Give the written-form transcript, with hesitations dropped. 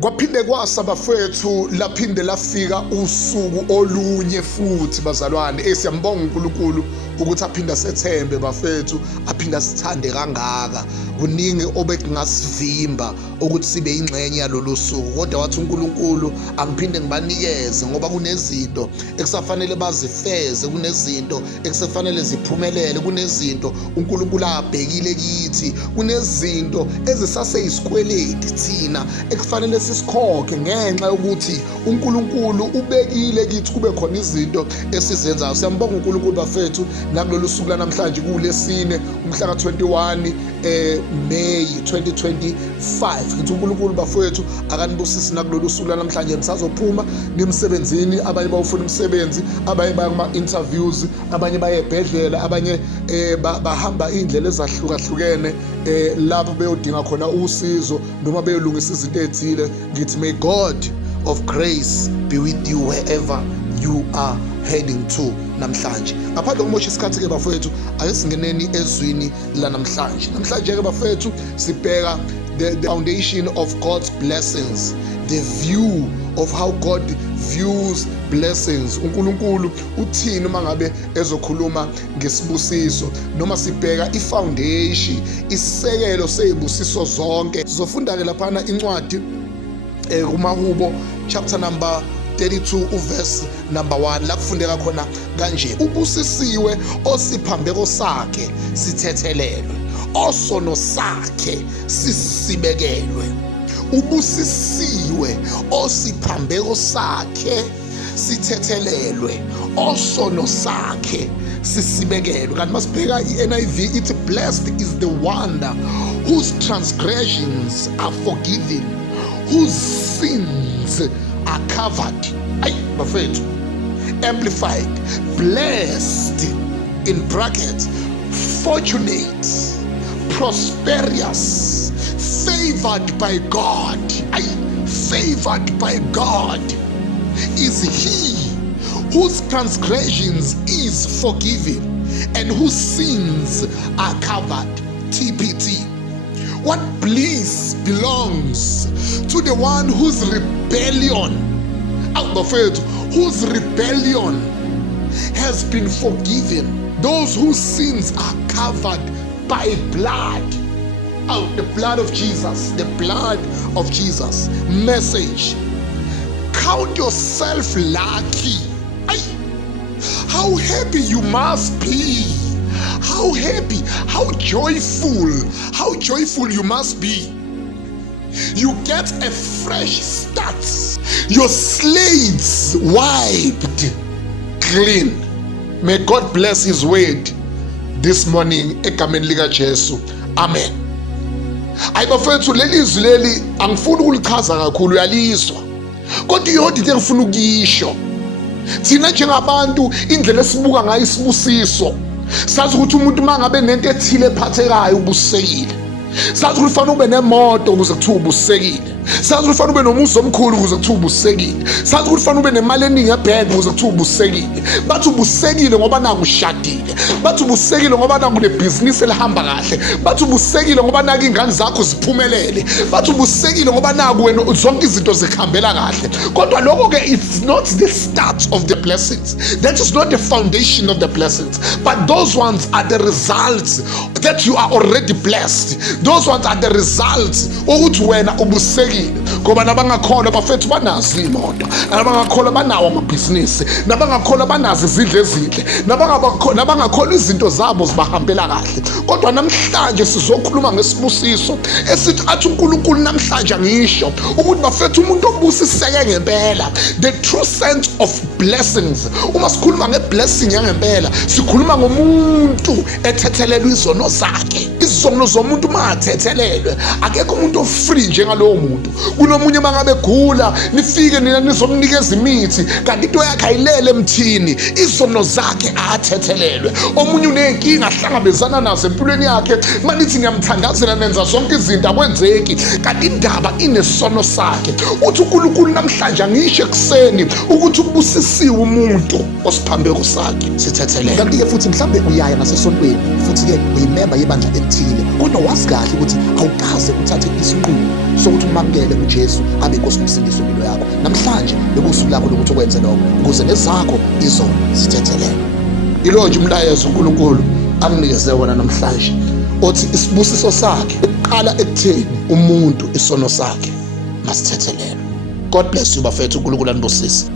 Kwaphinde kwasa bafethu laphinde lafika usuku olunye futhi bazalwane. Siyambonga uNkulunkulu ukuthi aphinda sethembe bafethu, aphinda sithande kangaka. Kuningi obekungasivimba ukuthi sibe ingxenye yalolu suku, kodwa wathi uNkulunkulu angiphinde ngibanikeze ngoba kunezinto ekusafanele bazifeze, kunezinto ekusafanele ziphumelele, kunezinto uNkulunkulu abhekile kithi, kunezinto ezisaseyisikweleti thina ekufanele sisikhokhe ngenxa yokuthi uNkulunkulu ubekile kithi kube khona izinto esizenzayo. Siyambonga uNkulunkulu bafethu nakulolu suku lanamhlanje kuLesine umhla ka-21 May 2025. Ngithi uNkulunkulu bafethu akanibusisi nakulolu suku lanamhlanje nisazophuma nimsebenzini, abanye bawufuna umsebenzi, abanye baya kuma-interviews, abanye baya ebhedlela, abanye bahamba iy'ndlela ezahlukahlukene lapho beyodinga khona usizo noma beyolungisa izinto ezithile. Ngithi may God of grace be with you wherever you are heading to namhlanje. Ngaphandle komosha isikhathi ke bafethu, ake singeneni ezwini lanamhlanje. Namhlanje ke bafethu sibheka the foundation of God's blessings, the view of how God views blessings. uNkulunkulu uthini uma ngabe ezokhuluma ngesibusiso, noma sibheka ifoundation, isekelo sezibusiso zonke. Sizofunda ke laphana incwadi kuMahubo chapter number 32 uverse number 1 la kufundeka khona kanje: ubusisiwe osiphambeko sakhe sithethelelwe, osono sakhe sisibekelwe. Ubusisiwe osiphambeko sakhe sithethelelwe, osono sakhe sisibekelwe. Kanti masibheka i-NIV ithi blessed is the one whose transgressions are forgiven, whose sins are covered. Ay, bafethu. Amplified, blessed in brackets, fortunate, prosperous, favored by God. Ay, favored by God is he whose transgressions is forgiven and whose sins are covered. TPT. What bliss belongs to the one whose rebellion, whose rebellion has been forgiven, those whose sins are covered by blood. The blood of Jesus, the blood of Jesus. Message: count yourself lucky. How happy you must be. How happy, how joyful you must be. You get a fresh start. Your slates wiped clean. May God bless his word this morning egameni lika Jesu. Amen. Ayibafethu lelizwi leli angifuni ukulichaza kakhulu, uyalizwa. Kodwa iyodwa into engifuna ukuyisho. Thina njengabantu indlela esibuka ngayo isibusiso, sazi ukuthi umuntu mangabe nento ethile ephathekayo ubusekile. Sazi ukuthi fanele ube nemoto ukuze kuthiwe ubusekile. Sazi ukuthi fanele ube nomuzi omkhulu ukuze kuthiwe ubusekile. Sazi ukuthi fanele ube nemali eningi ebhenki ukuze kuthiwe ubusekile. Bathi ubusekile ngoba naku ushadile. Bathi ubusekile ngoba naku unebhizinisi elihamba kahle. Bathi ubusekile ngoba naku ingane zakho ziphumelele. Bathi ubusekile ngoba naku wena zonke izinto zikhambela kahle. Kodwa lokho ke it's not the start of the blessings. That is not the foundation of the blessings. But those ones are the results that you are already blessed. Those ones are the results ukuthi wena ubusekile. Ngoba nabangakholwa bafethu banazo imoto, nabangakholwa banawo amabhizinisi, nabangakholwa banazo izindlu ezinhle, nabangakholwa izinto zabo zibahambela kahle. Kodwa namhlanje sizokhuluma ngesibusiso esithi athi uNkulunkulu namhlanje ngisho ukuthi bafethu umuntu obusiseke ngempela, the true sense of blessings. Uma sikhuluma ngeblessing yangempela, sikhuluma ngomuntu ethethelelwe izono zakhe. Izono zomuntu mathethelelwe, akekho umuntu ofree njengalowo muntu. Kunomunye mangabe gula nifike nina nizomnikeza imithi kanti into yakhe ayilele emthini, izono zakhe athethelelwe. Omunye unenkinga ahlangabezana nazo empilweni yakhe, manithi ngiyamthandazela nenza zonke izinto akwenzeki kanti indaba inesono sakhe. Uthi uNkulunkulu namhlanje ngisho ekuseni ukuthi ubusisiwe umuntu osiphambeko sakhe sithethelelwe. Kanti ke futhi mhlambe uyaya nasesontweni futhi ke uyimemba yebandla elithile, kodwa wazi kahle ukuthi awukaze uthathe isinqumo sokuthi umamukele uJesu uJesu abe inkosi nomsindisi wempilo yakho. Namhlanje bekusuku lakho lokuthi ukwenze lokho ukuze nezakho izona zithethelelwe. Ilo nje umlayezo uNkulunkulu akunikeze wona namhlanje, othi isibusiso sakhe uqala ekutheni umuntu isono sakhe masithethelelwe. God bless you bafethu, uNkulunkulu anibusise.